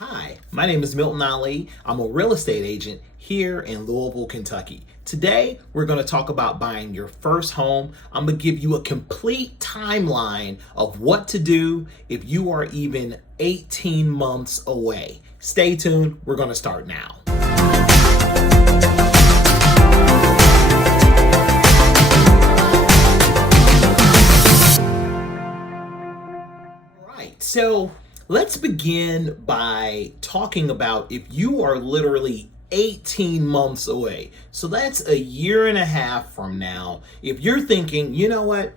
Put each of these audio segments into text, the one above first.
Hi, my name is Milton Ali. I'm a real estate agent here in Louisville, Kentucky. Today, we're going to talk about buying your first home. I'm going to give you a complete timeline of what to do if you are even 18 months away. Stay tuned. We're going to start now. All right, so let's begin by talking about if you are literally 18 months away. So that's a year and a half from now. If you're thinking, you know what,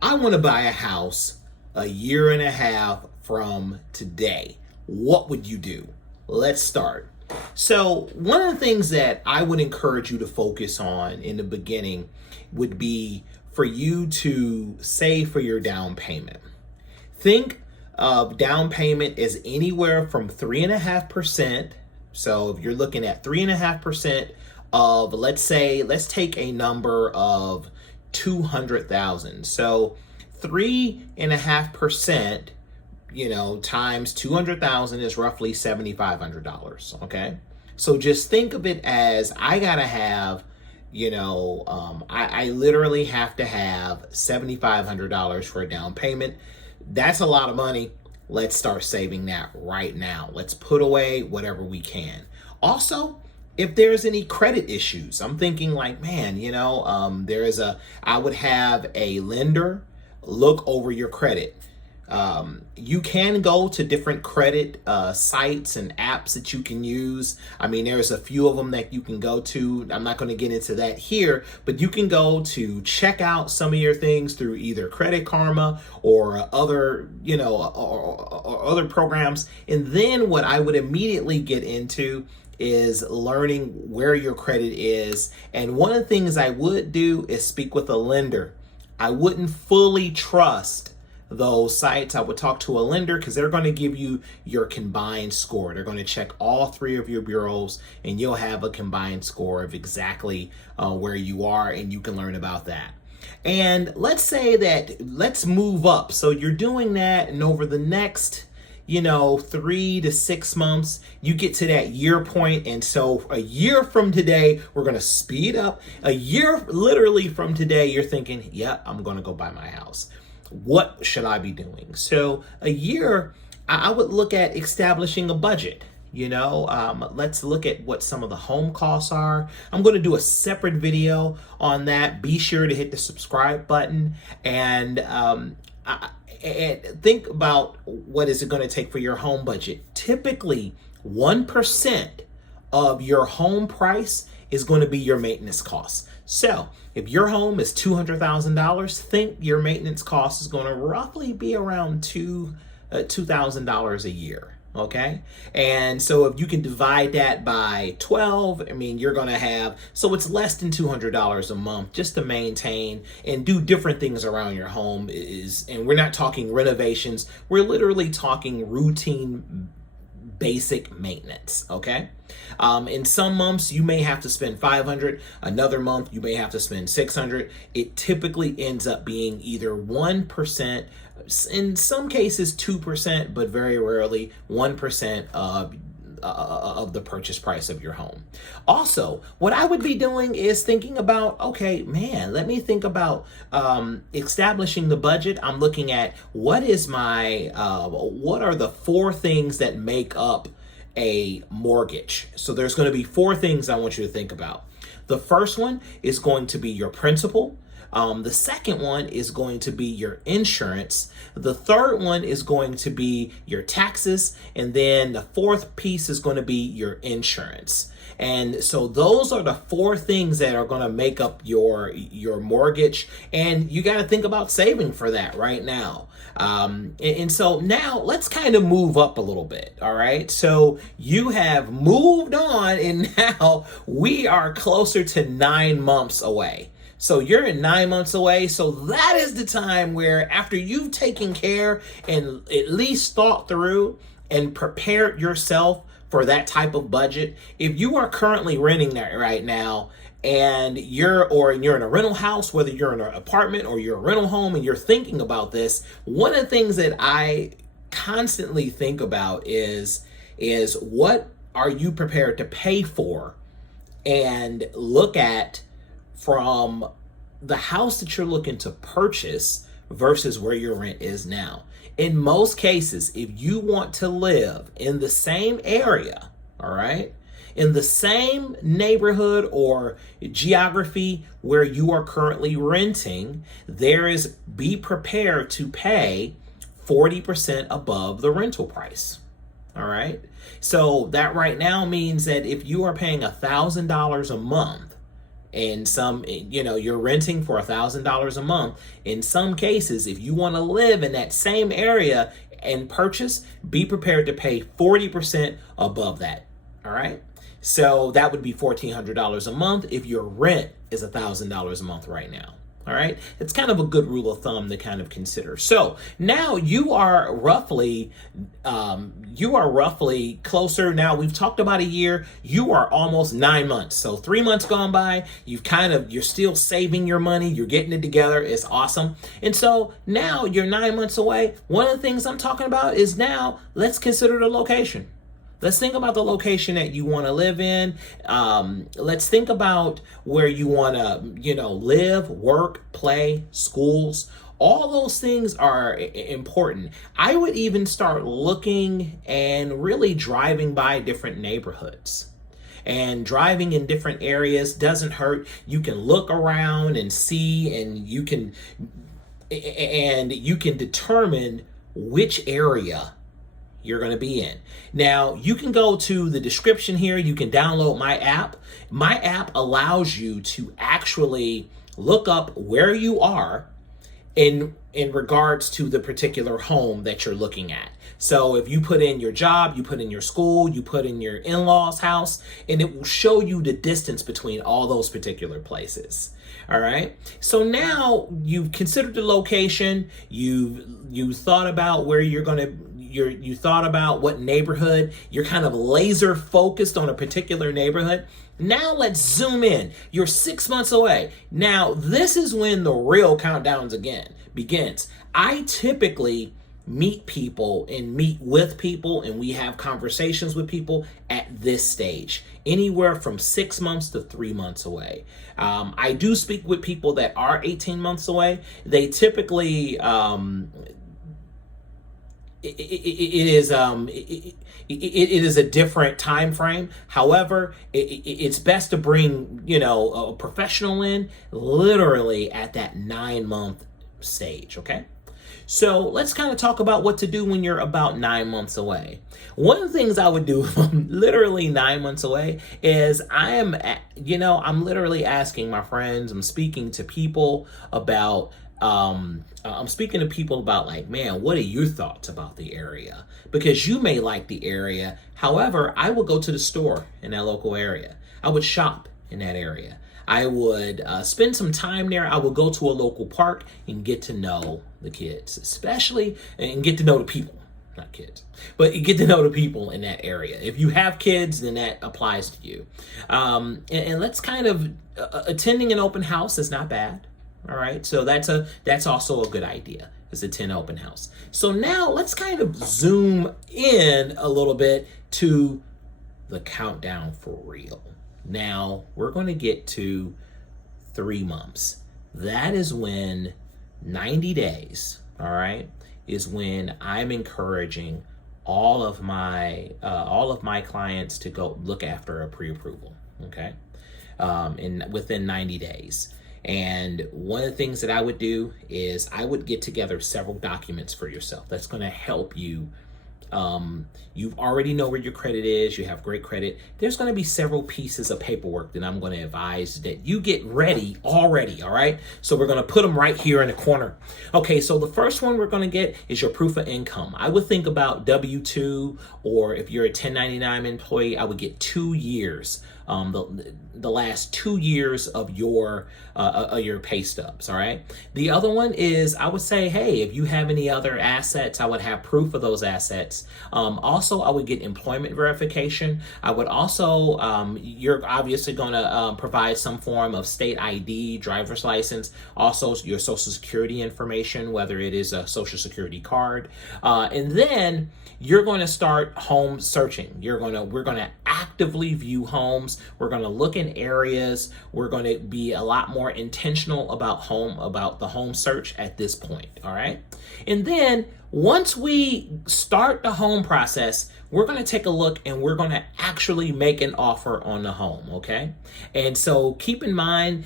I want to buy a house a year and a half from today, what would you do? Let's start. So one of the things that I would encourage you to focus on in the beginning would be for you to save for your down payment. Think of down payment is anywhere from 3.5%. So if you're looking at 3.5% of, let's take a number of 200,000. So 3.5%, times 200,000 is roughly $7,500. Okay. So just think of it as I gotta have, I literally have to have $7,500 for a down payment. That's a lot of money. Let's start saving that right now. Let's put away whatever we can. Also, if there's any credit issues, I'm thinking like, man, I would have a lender look over your credit. You can go to different credit sites and apps that you can use. I mean, there's a few of them that you can go to. I'm not going to get into that here, but you can go to check out some of your things through either Credit Karma or other, or other programs. And then what I would immediately get into is learning where your credit is. And one of the things I would do is speak with a lender. I wouldn't fully trust those sites. I would talk to a lender because they're going to give you your combined score. They're going to check all three of your bureaus and you'll have a combined score of exactly where you are, and you can learn about that. And let's move up. So you're doing that, and over the next 3 to 6 months, you get to that year point. And so a year from today, we're going to speed up. A year literally from today, you're thinking, yeah, I'm going to go buy my house. What should I be doing? So a year, I would look at establishing a budget. Let's look at what some of the home costs are. I'm going to do a separate video on that. Be sure to hit the subscribe button and think about what is it going to take for your home budget. Typically, 1% of your home price is going to be your maintenance costs. So if your home is $200,000, think your maintenance cost is going to roughly be around $2,000 a year. Okay. And so if you can divide that by 12, you're going to have, so it's less than $200 a month just to maintain and do different things around your home and we're not talking renovations. We're literally talking routine basic maintenance. Okay. In some months you may have to spend $500. Another month you may have to spend $600. It typically ends up being either 1%, in some cases 2%, but very rarely 1% of the purchase price of your home. Also, what I would be doing is thinking about, let me think about establishing the budget. I'm looking at what are the 4 things that make up a mortgage. So there's going to be 4 things I want you to think about. The first one is going to be your principal. The second one is going to be your insurance. The third one is going to be your taxes. And then the fourth piece is going to be your insurance. And so those are the 4 things that are going to make up your mortgage. And you got to think about saving for that right now. And so now let's kind of move up a little bit. All right. So you have moved on and now we are closer to 9 months away. So you're 9 months away. So that is the time where after you've taken care and at least thought through and prepared yourself for that type of budget, if you are currently renting that right now and you're in a rental house, whether you're in an apartment or you're a rental home and you're thinking about this, one of the things that I constantly think about is, is what are you prepared to pay for, and look at from the house that you're looking to purchase versus where your rent is now. In most cases, if you want to live in the same area, all right, in the same neighborhood or geography where you are currently renting, be prepared to pay 40% above the rental price. All right. So that right now means that if you are paying $1,000 a month, and you're renting for $1,000 a month, in some cases, if you want to live in that same area and purchase, be prepared to pay 40% above that. All right. So that would be $1,400 a month if your rent is $1,000 a month right now. All right. It's kind of a good rule of thumb to kind of consider. So now you are roughly closer. Now we've talked about a year. You are almost 9 months. So 3 months gone by, you're still saving your money. You're getting it together. It's awesome. And so now you're 9 months away. One of the things I'm talking about is now let's consider the location. Let's think about the location that you want to live in. Let's think about where you want to, live, work, play, schools. All those things are important. I would even start looking and really driving by different neighborhoods. And driving in different areas doesn't hurt. You can look around and see, and you can determine which area you're going to be in. Now, you can go to the description here. You can download my app. My app allows you to actually look up where you are in regards to the particular home that you're looking at. So if you put in your job, you put in your school, you put in your in-laws' house, and it will show you the distance between all those particular places. All right. So now you've considered the location. You thought about where you're going to. You thought about what neighborhood. You're kind of laser focused on a particular neighborhood. Now let's zoom in. You're 6 months away. Now this is when the real countdowns begins. I typically meet people and meet with people, and we have conversations with people at this stage, anywhere from 6 months to 3 months away. I do speak with people that are 18 months away. They typically it is a different time frame. However, it's best to bring a professional in literally at that 9 month stage. Okay. So let's kind of talk about what to do when you're about 9 months away. One of the things I would do if I'm literally 9 months away is I'm literally asking my friends, I'm speaking to people about like, man, what are your thoughts about the area? Because you may like the area. However, I would go to the store in that local area. I would shop in that area. I would spend some time there. I would go to a local park and get to know the kids, and get to know the people, not kids, but you get to know the people in that area. If you have kids, then that applies to you. And let's kind of, attending an open house is not bad. All right. So that's also a good idea, is attend open house. So now let's kind of zoom in a little bit to the countdown for real. Now we're going to get to 3 months. That is when 90 days, all right, is when I'm encouraging all of my clients to go look after a pre-approval. Okay. Within 90 days. And one of the things that I would do is I would get together several documents for yourself. That's going to help you. You already know where your credit is. You have great credit. There's going to be several pieces of paperwork that I'm going to advise that you get ready already. All right. So we're going to put them right here in the corner. Okay. So the first one we're going to get is your proof of income. I would think about W-2, or if you're a 1099 employee, I would get 2 years. The last 2 years of your pay stubs. All right. The other one is, I would say, hey, if you have any other assets, I would have proof of those assets process. Also, I would get employment verification. I would also, you're obviously going to provide some form of state ID, driver's license, also your social security information, whether it is a social security card. And then you're going to start home searching. We're going to actively view homes. We're going to look in areas. We're going to be a lot more intentional about the home search at this point. All right. And then once we start the home process, we're going to take a look and we're going to actually make an offer on the home. Okay. And so keep in mind,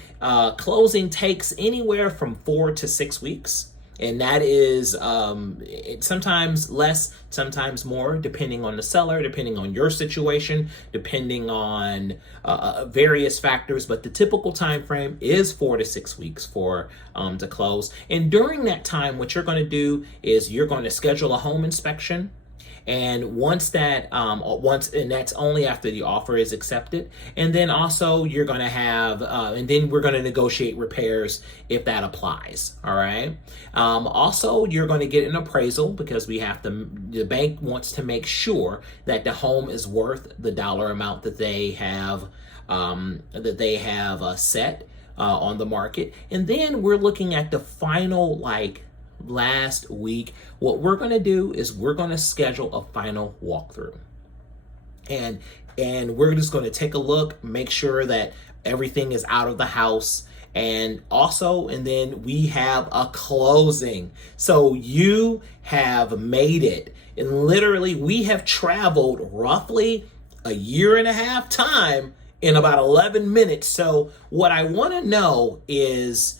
closing takes anywhere from 4 to 6 weeks. And that is sometimes less, sometimes more, depending on the seller, depending on your situation, depending on various factors. But the typical time frame is 4 to 6 weeks for to close. And during that time, what you're going to do is you're going to schedule a home inspection. And once that's only after the offer is accepted. And then also you're going to have, and then we're going to negotiate repairs if that applies. All right. Also, you're going to get an appraisal because the bank wants to make sure that the home is worth the dollar amount that they have set on the market. And then we're looking at the final, last week. What we're going to do is we're going to schedule a final walkthrough, and we're just going to take a look, make sure that everything is out of the house, and then we have a closing. So you have made it, and literally we have traveled roughly a year and a half time in about 11 minutes. So what I want to know is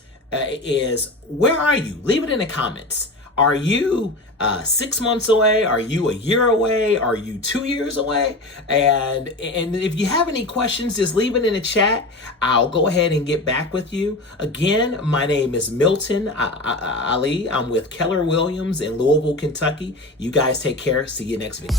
where are you? Leave it in the comments. Are you 6 months away? Are you a year away? Are you 2 years away? And if you have any questions, just leave it in the chat. I'll go ahead and get back with you. Again, my name is Milton Ali. I'm with Keller Williams in Louisville, Kentucky. You guys take care. See you next video.